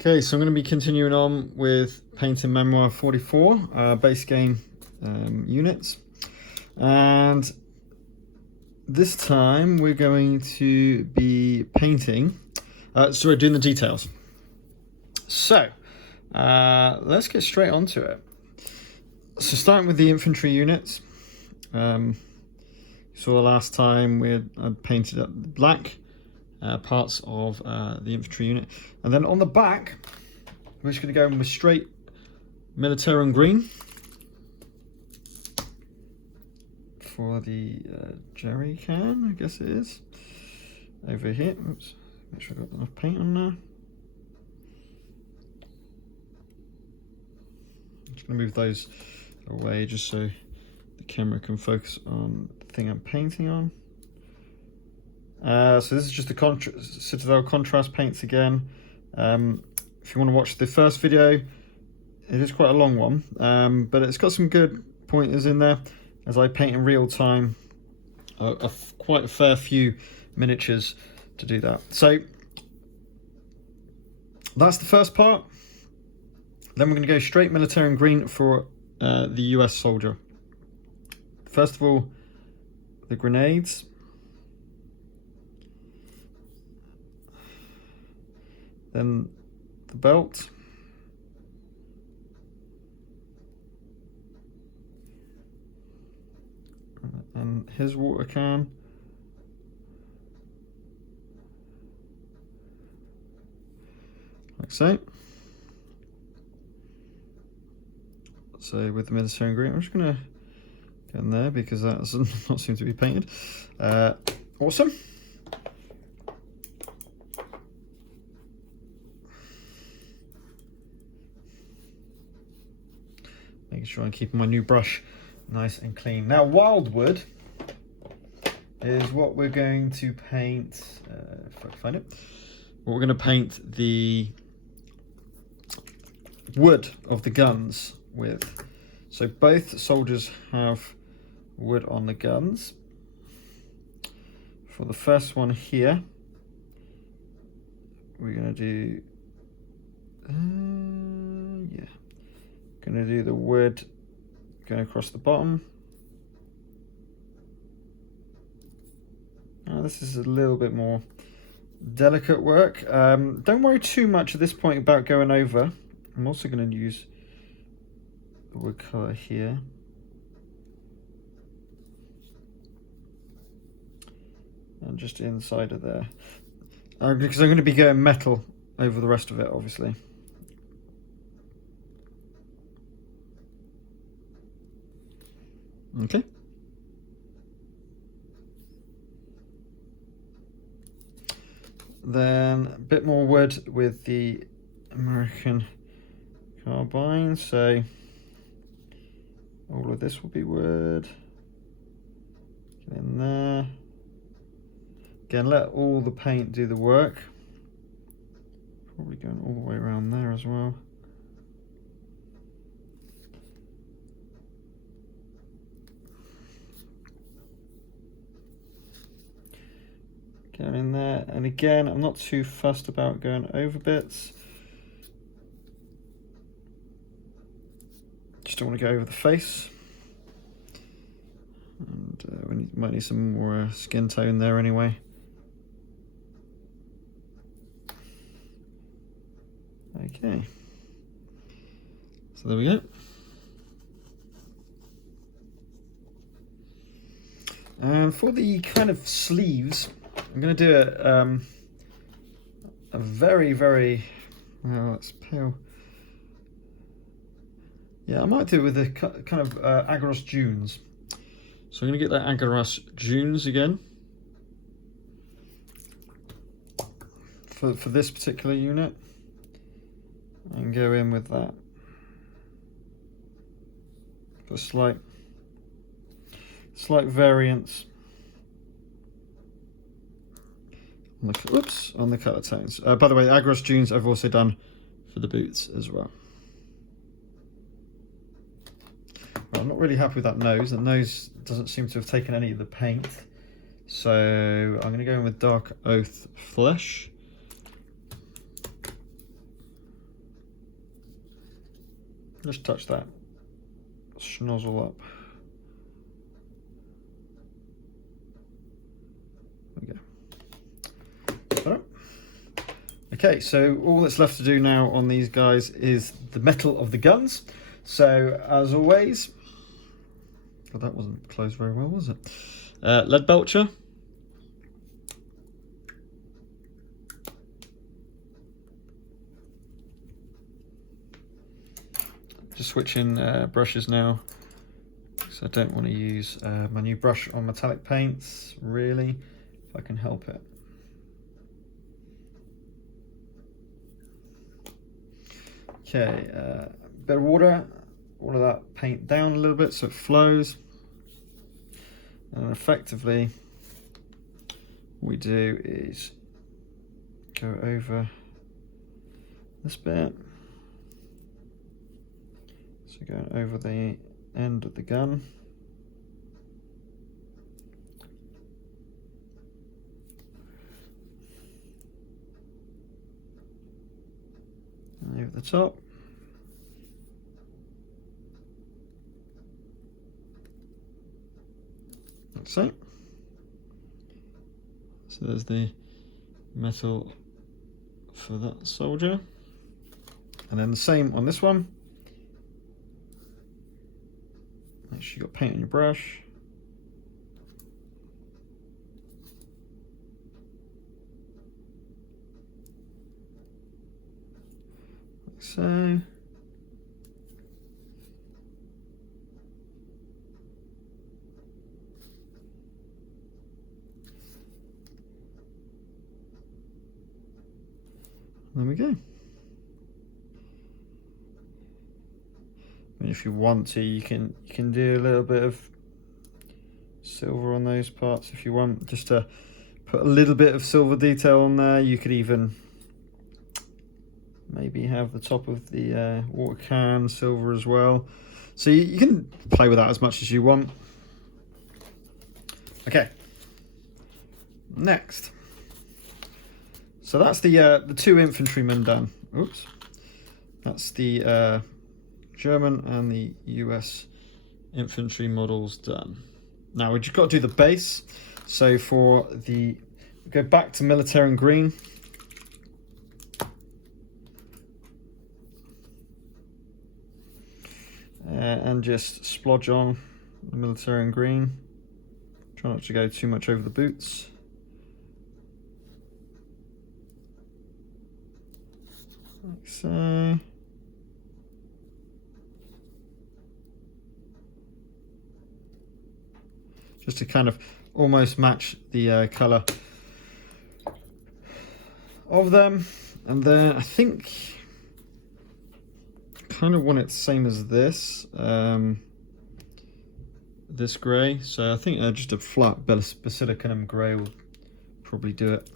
Okay, so I'm going to be continuing on with painting Memoir 44 base game units, and this time we're going to be painting, doing the details. So let's get straight onto it. So starting with the infantry units, saw last time I painted up the black parts of the infantry unit, and then on the back we're just going to go in with straight military green for the jerry can, I guess it is, over here. Oops, make sure I got enough paint on there. I'm just going to move those away just so the camera can focus on the thing I'm painting on. So this is just the Citadel Contrast Paints again. If you want to watch the first video, it is quite a long one, but it's got some good pointers in there as I paint in real time, quite a fair few miniatures to do that. So that's the first part. Then we're going to go straight military and green for the US soldier. First of all, the grenades. Then the belt. And his water can. Like so. So with the military green, I'm just going to get in there because that does not seem to be painted. Awesome. Making sure I'm keeping my new brush nice and clean. Now wildwood is what we're going to paint, if I can find it, what we're going to paint the wood of the guns with. So both soldiers have wood on the guns. For the first one here, we're going to do, going to do the wood going across the bottom. Now this is a little bit more delicate work. Don't worry too much at this point about going over. I'm also going to use the wood colour here. And just inside of there. Because I'm going to be going metal over the rest of it, obviously. Okay. Then a bit more wood with the American carbine. So all of this will be wood. Get in there. Again, let all the paint do the work. Probably going all the way around there as well. Going in there, and again, I'm not too fussed about going over bits. Just don't want to go over the face. And we might need some more skin tone there anyway. Okay. So there we go. And for the kind of sleeves, I'm going to do a very, well, that's pale. Yeah, I might do it with a kind of Agaros Dunes. So I'm going to get that Agaros Dunes again for this particular unit, and go in with that for slight variance. On the colour tones. By the way, the Agaros Dunes I've also done for the boots as well. Well, I'm not really happy with that nose. The nose doesn't seem to have taken any of the paint. So I'm going to go in with Dark Oath Flesh. Just touch that schnozzle up. There we go. Okay, so all that's left to do now on these guys is the metal of the guns. So as always, well, that wasn't closed very well, was it? Lead belcher. Just switching brushes now, because I don't want to use my new brush on metallic paints, really, if I can help it. Okay, bit of water, all of that paint down a little bit so it flows. And effectively, what we do is go over this bit. So going over the end of the gun. And over the top. Like so. So there's the metal for that soldier. And then the same on this one. Make sure you've got paint on your brush. Like so. There we go. And if you want to, you can do a little bit of silver on those parts if you want, just to put a little bit of silver detail on there. You could even maybe have the top of the water can silver as well. So you can play with that as much as you want. Okay. Next. So that's the two infantrymen done. Oops. That's the German and the US infantry models done. Now we've just got to do the base. So for the, go back to military and green. And just splodge on the military and green. Try not to go too much over the boots. Like so. Just to kind of almost match the colour of them. And then I think kind of want it the same as this, this grey. So I think just a flat basilicanum grey will probably do it.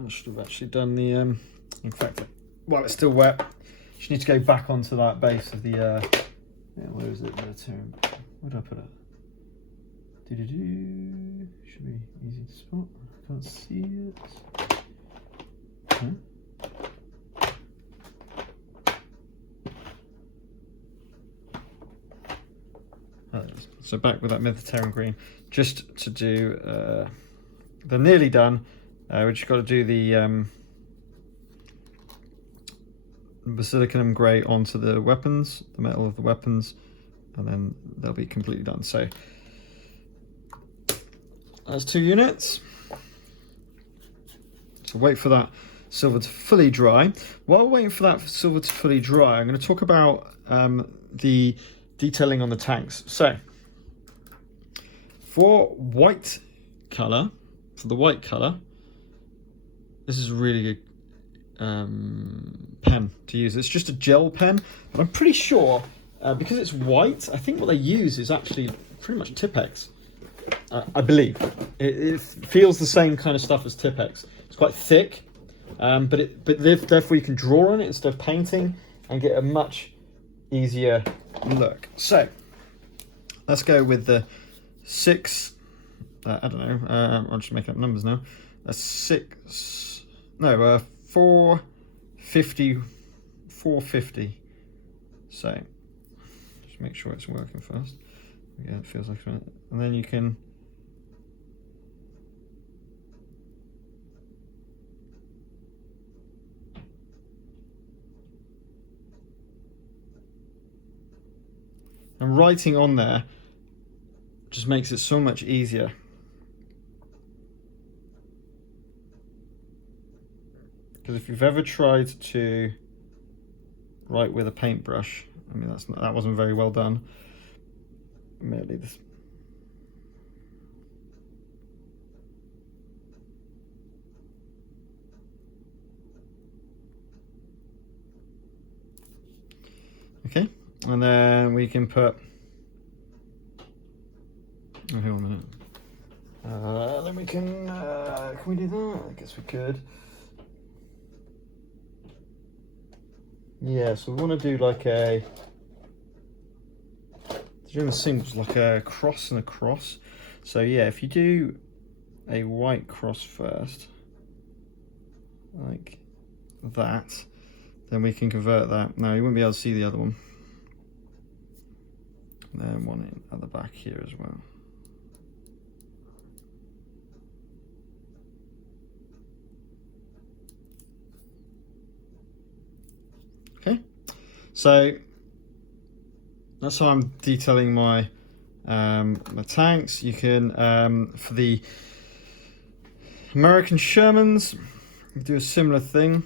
I should have actually done the, in fact, while it's still wet, just need to go back onto that base of the, yeah, where is it? Where did I put it? Should be easy to spot. I can't see it. Huh? Oh, there it is. So back with that Mediterranean green, just to do, they're nearly done. We just got to do the basilicanum grey onto the weapons, the metal of the weapons, and then they'll be completely done. So that's 2 units. So wait for that silver to fully dry. While we're waiting for that silver to fully dry, I'm going to talk about the detailing on the tanks. So for white colour, this is a really good pen to use. It's just a gel pen, but I'm pretty sure because it's white, I think what they use is actually pretty much Tipex. I believe. It feels the same kind of stuff as Tipex. It's quite thick, but therefore you can draw on it instead of painting and get a much easier look. So let's go with the 6. I don't know. I'm just making up numbers now. 450. 450. So just make sure it's working first. Yeah, it feels like it. And then you can and writing on there just makes it so much easier. Because if you've ever tried to write with a paintbrush, I mean that wasn't very well done. Merely this. Okay, and then we can put. Oh, hang on a minute. Then we can. Can we do that? I guess we could. Yeah, so we want to do like a. Doing the symbols like a cross and a cross. So yeah, if you do a white cross first, like that, then we can convert that. Now you wouldn't be able to see the other one. And then one at the back here as well. Okay, so that's how I'm detailing my my tanks. You can for the American Shermans do a similar thing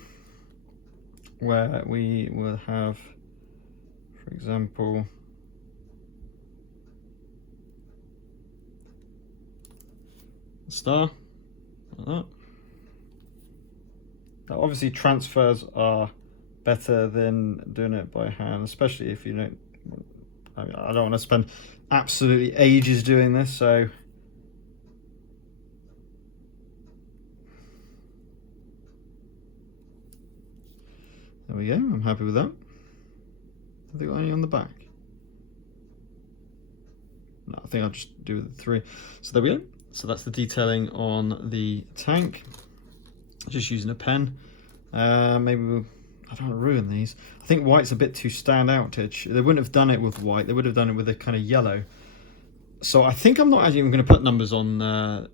where we will have, for example, a star like that. Now obviously transfers are better than doing it by hand, especially if you don't. I mean, I don't want to spend absolutely ages doing this, so there we go. I'm happy with that. Have they got any on the back? No, I think I'll just do the 3. So there we go. So that's the detailing on the tank. Just using a pen. Maybe we'll. I don't want to ruin these. I think white's a bit too stand out. They wouldn't have done it with white. They would have done it with a kind of yellow. So I think I'm not actually even going to put numbers on the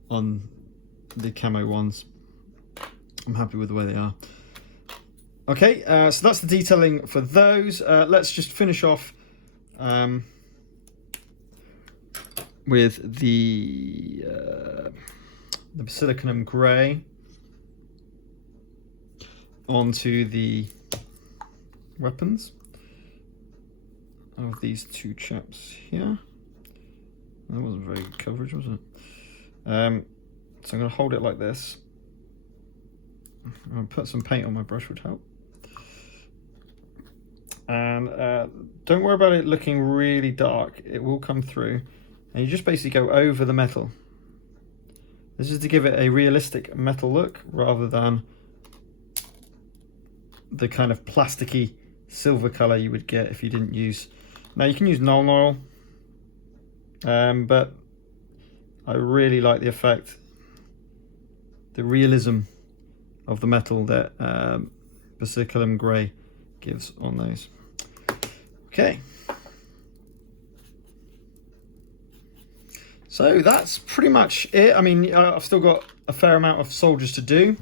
camo ones. I'm happy with the way they are. Okay, so that's the detailing for those. Let's just finish off with the silicon grey onto the weapons of these 2 chaps here. That wasn't very good coverage, was it? So I'm going to hold it like this. I'm going to put some paint on my brush, would help. And don't worry about it looking really dark. It will come through. And you just basically go over the metal. This is to give it a realistic metal look rather than the kind of plasticky silver color you would get if you didn't use. Now you can use Nuln oil, but I really like the effect, the realism of the metal that Basilicum Grey gives on those. Okay, so that's pretty much it. I mean, I've still got a fair amount of soldiers to do.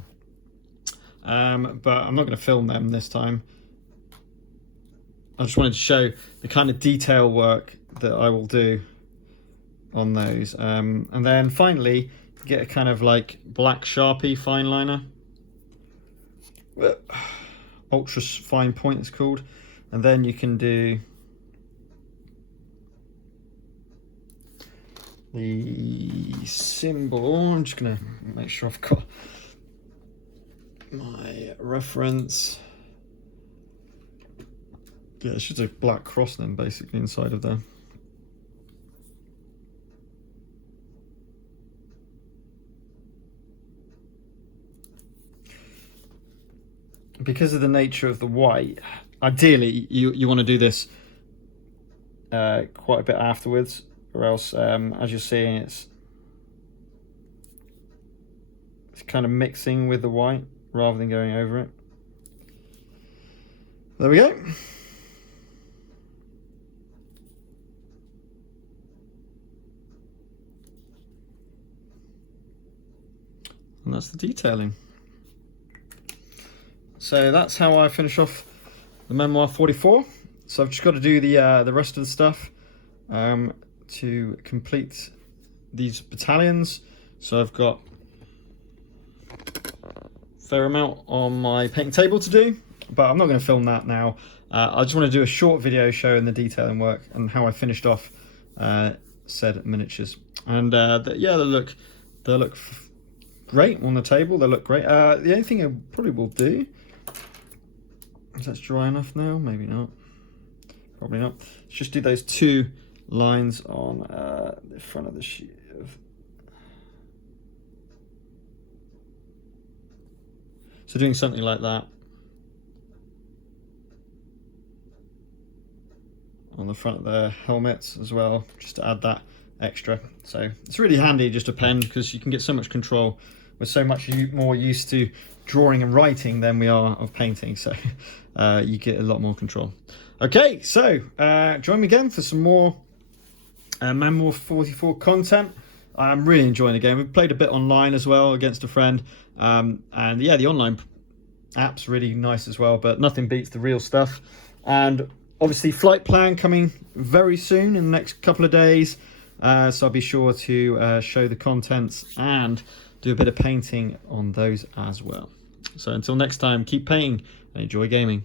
But I'm not going to film them this time. I just wanted to show the kind of detail work that I will do on those. And then finally, get a kind of like black Sharpie fine liner. Ultra fine point it's called. And then you can do the symbol. I'm just going to make sure I've got my reference. Yeah, it's just a black cross then basically inside of there. because of the nature of the white, ideally you want to do this quite a bit afterwards, or else as you're seeing it's kind of mixing with the white rather than going over it. There we go. And that's the detailing. So that's how I finish off the Memoir 44. So I've just got to do the rest of the stuff to complete these battalions. So I've got a fair amount on my painting table to do, but I'm not going to film that now. I just want to do a short video showing the detailing work and how I finished off said miniatures. And yeah, they look great on the table. They look great. The only thing I probably will do, is that's dry enough now? Maybe not. Probably not. Let's just do those 2 lines on the front of the sheet. So doing something like that on the front of their helmets as well, just to add that extra. So it's really handy, just a pen, because you can get so much control. We're so much more used to drawing and writing than we are of painting, so you get a lot more control. Okay, so join me again for some more Memoir 44 content. I'm really enjoying the game. We've played a bit online as well against a friend, and yeah, the online app's really nice as well, but nothing beats the real stuff. And obviously flight plan coming very soon in the next couple of days, so I'll be sure to show the contents and do a bit of painting on those as well. So until next time, keep painting and enjoy gaming.